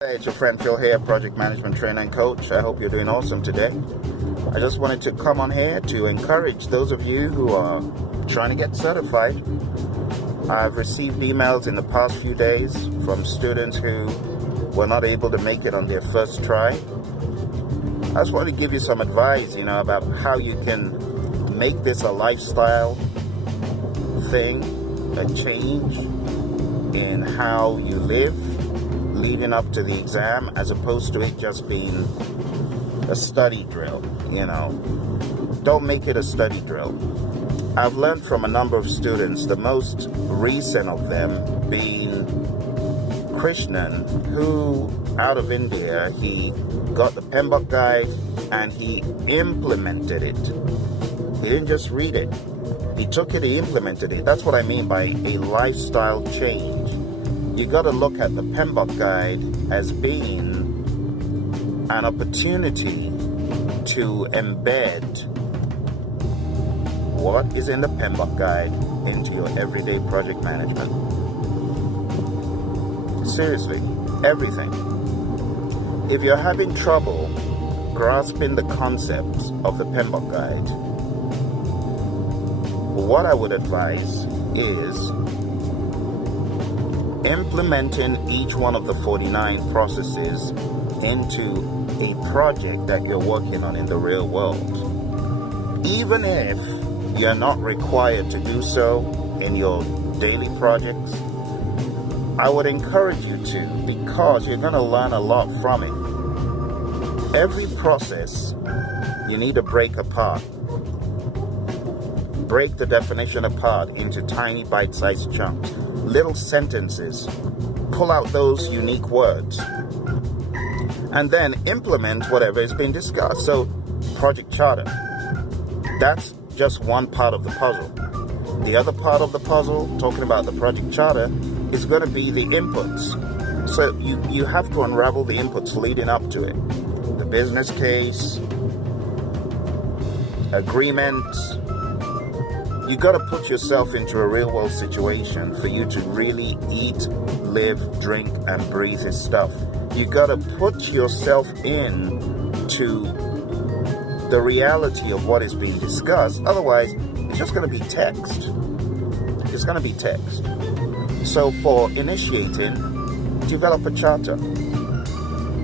Hey, it's your friend Phil here, project management trainer and coach. I hope you're doing awesome today. I just wanted to come on here to encourage those of you who are trying to get certified. I've received emails in the past few days from students who were not able to make it on their first try. I just want to give you some advice, about how you can make this a lifestyle thing, a change in how you live leading up to the exam, as opposed to it just being a study drill. Don't make it a study drill. I've learned from a number of students, the most recent of them being Krishnan, who out of India, he got the PMBOK guide and he implemented it. He didn't just read it, he took it, he implemented it. That's what I mean by a lifestyle change. You got to look at the PMBOK guide as being an opportunity to embed what is in the PMBOK guide into your everyday project management. Seriously, everything. If you're having trouble grasping the concepts of the PMBOK guide, what I would advise is implementing each one of the 49 processes into a project that you're working on in the real world. Even if you're not required to do so in your daily projects, I would encourage you to, because you're going to learn a lot from it. Every process you need to break apart. Break the definition apart into tiny bite-sized chunks. Little sentences, pull out those unique words, and then implement whatever has been discussed. So, project charter, that's just one part of the puzzle. The other part of the puzzle, talking about the project charter, is going to be the inputs. So you have to unravel the inputs leading up to it. The business case, agreements. You got to put yourself into a real world situation for you to really eat, live, drink, and breathe this stuff. You got to put yourself into the reality of what is being discussed. Otherwise, it's just going to be text. It's going to be text. So for initiating, develop a charter.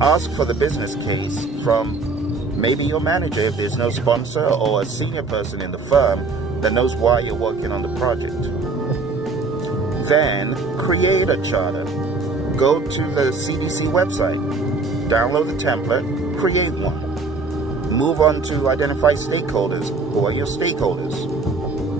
Ask for the business case from maybe your manager if there's no sponsor, or a senior person in the firm that knows why you're working on the project. Then create a charter. Go to the CDC website, download the template, create one. Move on to identify stakeholders. Who are your stakeholders?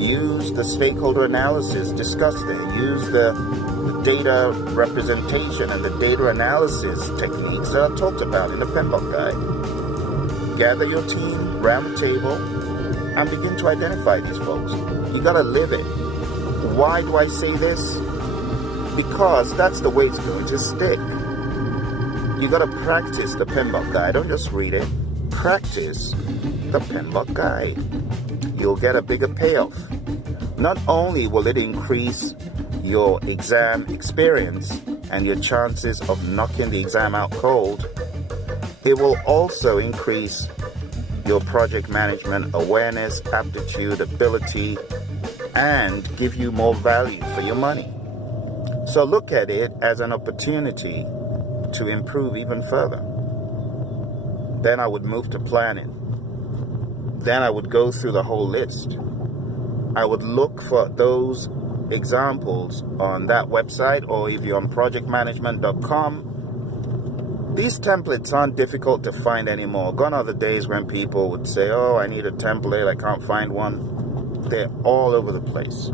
Use the stakeholder analysis discussed there. Use the data representation and the data analysis techniques that are talked about in the PMBOK guide. Gather your team around the table and begin to identify these folks. You gotta live it. Why do I say this? Because that's the way it's going to stick. You gotta practice the PMBOK guide. Don't just read it. Practice the PMBOK guide. You'll get a bigger payoff. Not only will it increase your exam experience and your chances of knocking the exam out cold, it will also increase your project management awareness, aptitude, ability, and give you more value for your money. So look at it as an opportunity to improve even further. Then I would move to planning. Then I would go through the whole list. I would look for those examples on that website, or if you're on projectmanagement.com, these templates aren't difficult to find anymore. Gone are the days when people would say, oh, I need a template, I can't find one. They're all over the place.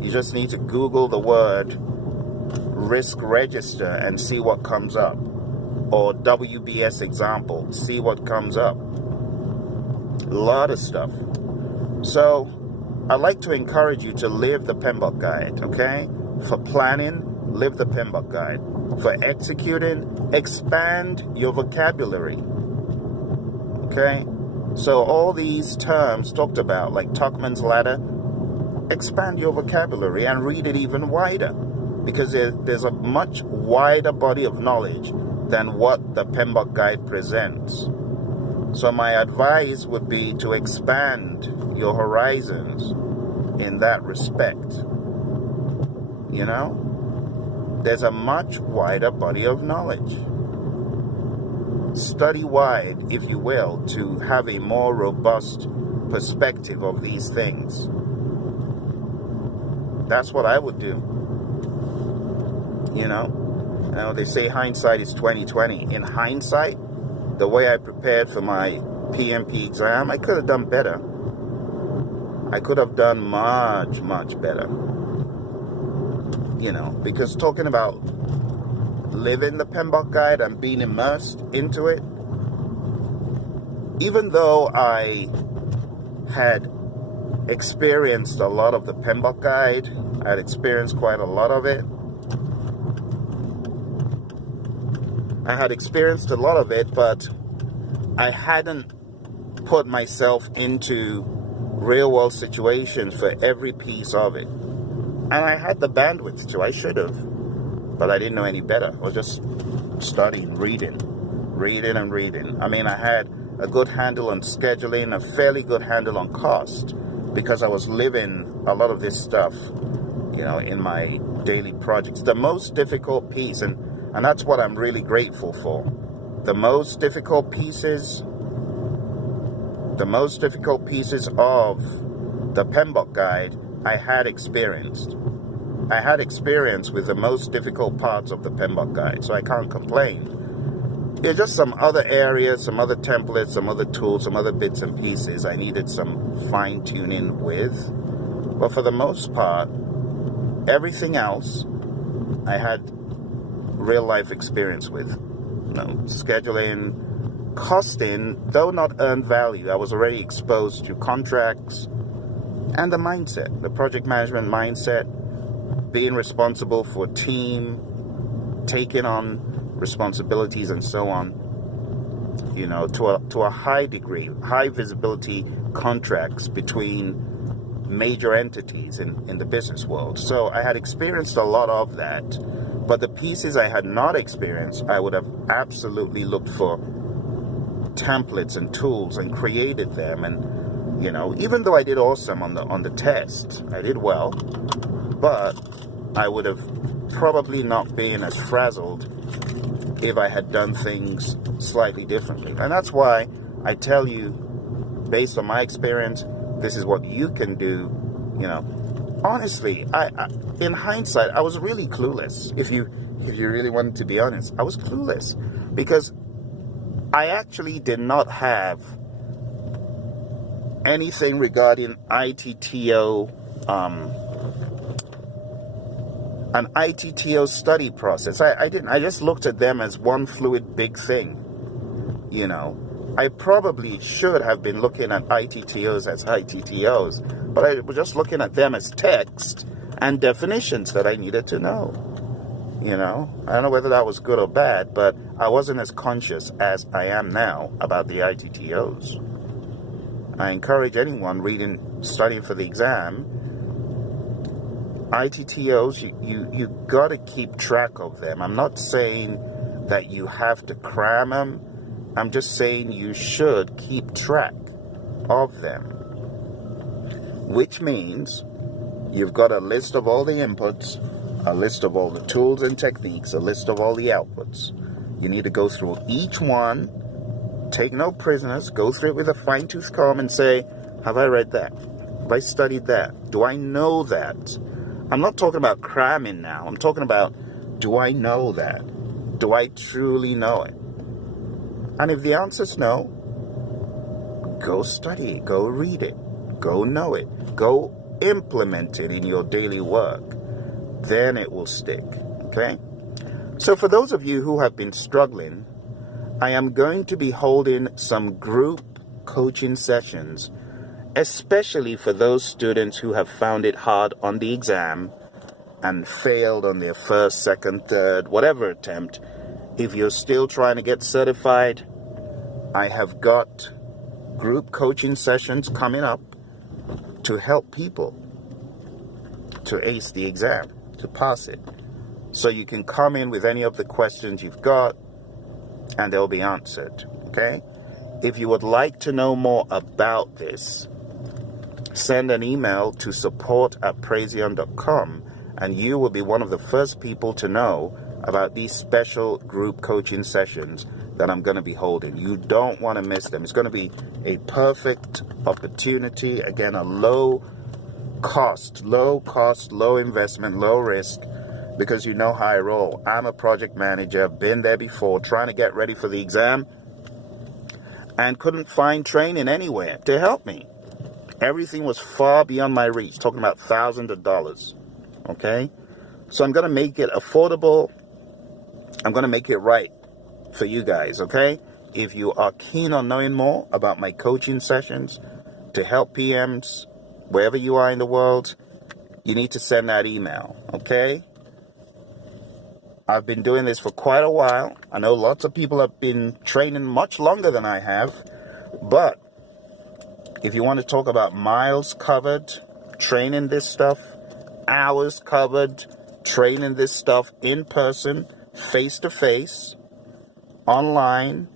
You just need to Google the word risk register and see what comes up. Or WBS example, see what comes up. A lot of stuff. So I'd like to encourage you to live the PMBOK guide, okay? For planning, live the PMBOK guide. For executing, expand your vocabulary. Okay? So all these terms talked about, like Tuckman's ladder, expand your vocabulary and read it even wider. Because there's a much wider body of knowledge than what the PMBOK guide presents. So my advice would be to expand your horizons in that respect. You know, there's a much wider body of knowledge. Study wide, if you will, to have a more robust perspective of these things. That's what I would do. You know, they say hindsight is 20/20. In hindsight, the way I prepared for my PMP exam, I could have done better. I could have done much, much better. You know, because talking about living the PMBOK guide and being immersed into it, even though I had experienced a lot of the PMBOK guide, I had experienced quite a lot of it. But I hadn't put myself into real world situations for every piece of it. And I had the bandwidth to, I should have, but I didn't know any better. I was just studying, reading. I mean, I had a good handle on scheduling, a fairly good handle on cost, because I was living a lot of this stuff, you know, in my daily projects. The most difficult piece, and that's what I'm really grateful for, the most difficult pieces of the PMBOK guide I had experienced. I had experience with the most difficult parts of the PMBOK guide, so I can't complain. It's just some other areas, some other templates, some other tools, some other bits and pieces I needed some fine-tuning with. But for the most part, everything else I had real-life experience with. You know, scheduling, costing, though not earned value. I was already exposed to contracts and the mindset, the project management mindset, being responsible for a team, taking on responsibilities and so on, you know, to a high degree, high visibility contracts between major entities in the business world. So I had experienced a lot of that, but the pieces I had not experienced, I would have absolutely looked for templates and tools and created them. And, you know, even though I did awesome on the test, I did well, but I would have probably not been as frazzled if I had done things slightly differently. And that's why I tell you, based on my experience, this is what you can do. You know, honestly, I in hindsight, I was really clueless. If you really wanted to be honest, I was clueless, because I actually did not have anything regarding ITTO, an ITTO study process. I didn't. I just looked at them as one fluid big thing. You know, I probably should have been looking at ITTOs as ITTOs, but I was just looking at them as text and definitions that I needed to know. You know, I don't know whether that was good or bad, but I wasn't as conscious as I am now about the ITTOs. I encourage anyone studying for the exam, ITTOs, you got to keep track of them. I'm not saying that you have to cram them. I'm just saying you should keep track of them, which means you've got a list of all the inputs, a list of all the tools and techniques, a list of all the outputs. You need to go through each one, take no prisoners, go through it with a fine-tooth comb and say, have I read that? Have I studied that? Do I know that? I'm not talking about cramming now. I'm talking about, do I know that? Do I truly know it? And if the answer's no, go study it, go read it, go know it, go implement it in your daily work. Then it will stick, okay? So for those of you who have been struggling, I am going to be holding some group coaching sessions, especially for those students who have found it hard on the exam and failed on their first, second, third, whatever attempt. If you're still trying to get certified, I have got group coaching sessions coming up to help people to ace the exam, to pass it. So you can come in with any of the questions you've got, and they'll be answered. Okay? If you would like to know more about this, send an email to support@praizion.com, and you will be one of the first people to know about these special group coaching sessions that I'm going to be holding. You don't want to miss them. It's going to be a perfect opportunity. Again, a low cost, low investment, low risk, because you know how I roll. I'm a project manager, been there before, trying to get ready for the exam, and couldn't find training anywhere to help me. Everything was far beyond my reach, talking about thousands of dollars. Okay? So I'm going to make it affordable. I'm going to make it right for you guys, okay? If you are keen on knowing more about my coaching sessions to help PMs wherever you are in the world, you need to send that email, okay? I've been doing this for quite a while. I know lots of people have been training much longer than I have, but if you want to talk about miles covered, training this stuff, hours covered, training this stuff in person, face-to-face, online,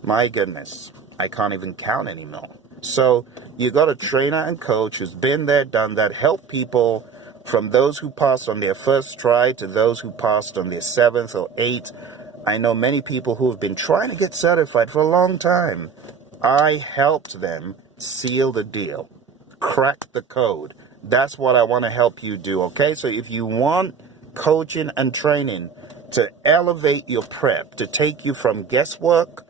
my goodness, I can't even count anymore. So you got a trainer and coach who's been there, done that, helped people from those who passed on their first try to those who passed on their 7th or 8th. I know many people who have been trying to get certified for a long time. I helped them seal the deal, crack the code. That's what I want to help you do, okay? So if you want coaching and training to elevate your prep, to take you from guesswork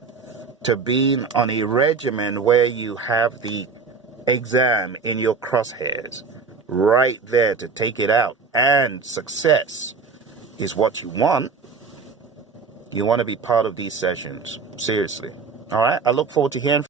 to being on a regimen where you have the exam in your crosshairs, right there to take it out, and success is what you want to be part of these sessions. Seriously. All right? I look forward to hearing from you.